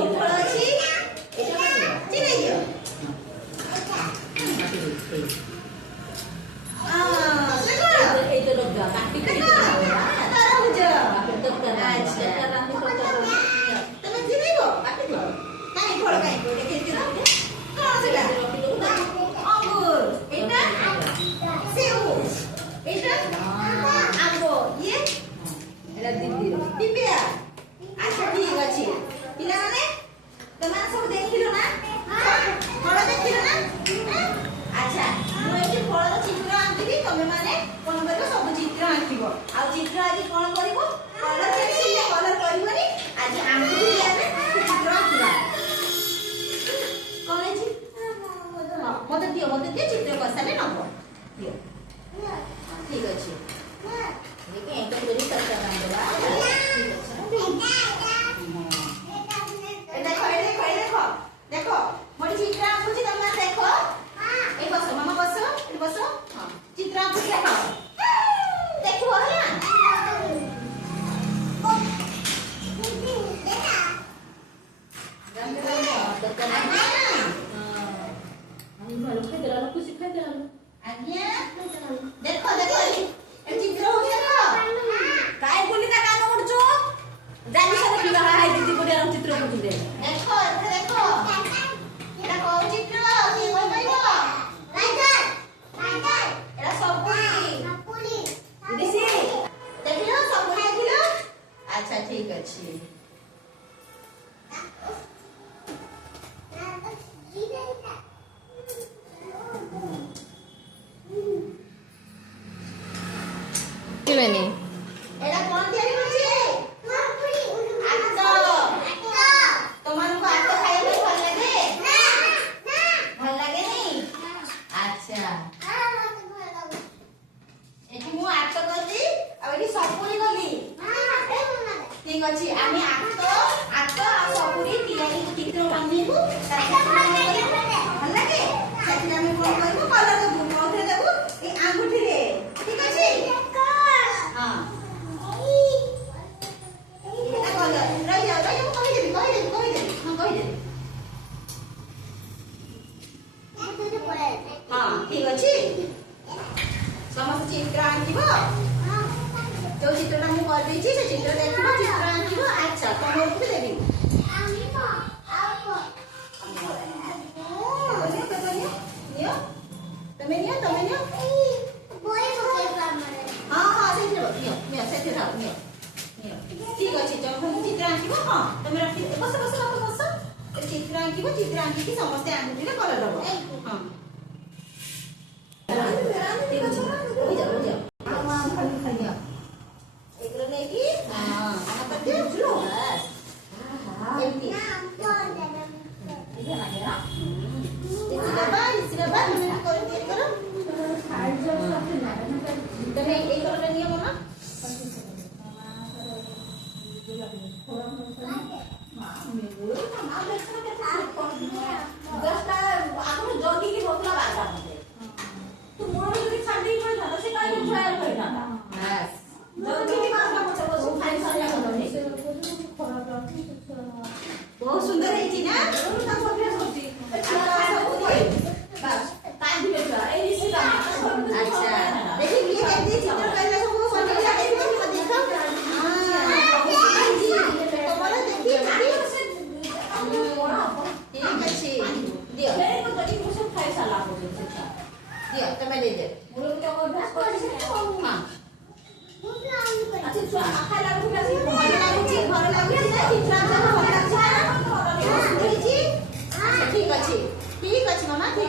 ଫଳ ଅଛି ଏଟା ଚିହ୍ନେଇ ଦିଅ चित्र आज कौन करिवो कलर पेंसिल ने कलर करिवनी आज आंगुठी लियाबे चित्र आंकिबा कोन अछि मते दियो चित्र कसाले नबो दियो ठीक अछि देखि एटा करी करता नंदला देखो देखो मोरी चित्र आंकुची तमा देखो ए बसो मामा बसो ए बसो हां चित्र आंकुची देखो देखो ना देखो देखो ए चित्र हो देखो काय बोली ता कान उडचो जानी सब बिवाह है दीदी बोली हम चित्र को दे देखो देखो एटा को चित्र की कोई कहबो राइटर एटा सब पुली दिसी देखिलो सब देखिलो अच्छा ठीक अछि किलनी एड़ा कोन तयारी करछि आतो तमान को आतो खाए में भल लागे ना भल लागे नहीं अच्छा एठी मु आतो करली आ एठी सपुरी गली ठीक अछि आमी आतो आ सपुरी तियारी चित्र बनेबु भल लागे सेठी आमी कोन करबु कलर देबु कोथरे देबु ए आंगुठी रे ठीक अछि हां हाँ ठीक अच्छी समस्त चित्र आंकिबो जो चित्रटा मु कर देछि से चित्र देखिबो चित्र आंकिबो अच्छा तमो को देबी नियो तमे नियो हाँ हाँ से नियो से नियो ठीक अच्छे जब हम चित्र आंकिबो हाँ तमे रखी बस चित्र आंकिबो चित्र आंकिकी समस्त आंगुठी रे कलर दबो हाँ ठीक अछि हो जा खाली एकरो नै की हां आना पते बुझलो बस एमती इधर आ गया इसके बाद मैं करो दिए करो तमे ए कलर नियो मम्मा बहुत सुंदर है जी ना अच्छा देखिए ये कैसे चित्र करले सब सब लगे देखो तुम्हारा देखिए ठीक अच्छी दियो दियो तमे ले दे हां अच्छा आखा लागू घर लागू चित्र ठीक अच्छी मामा ठीक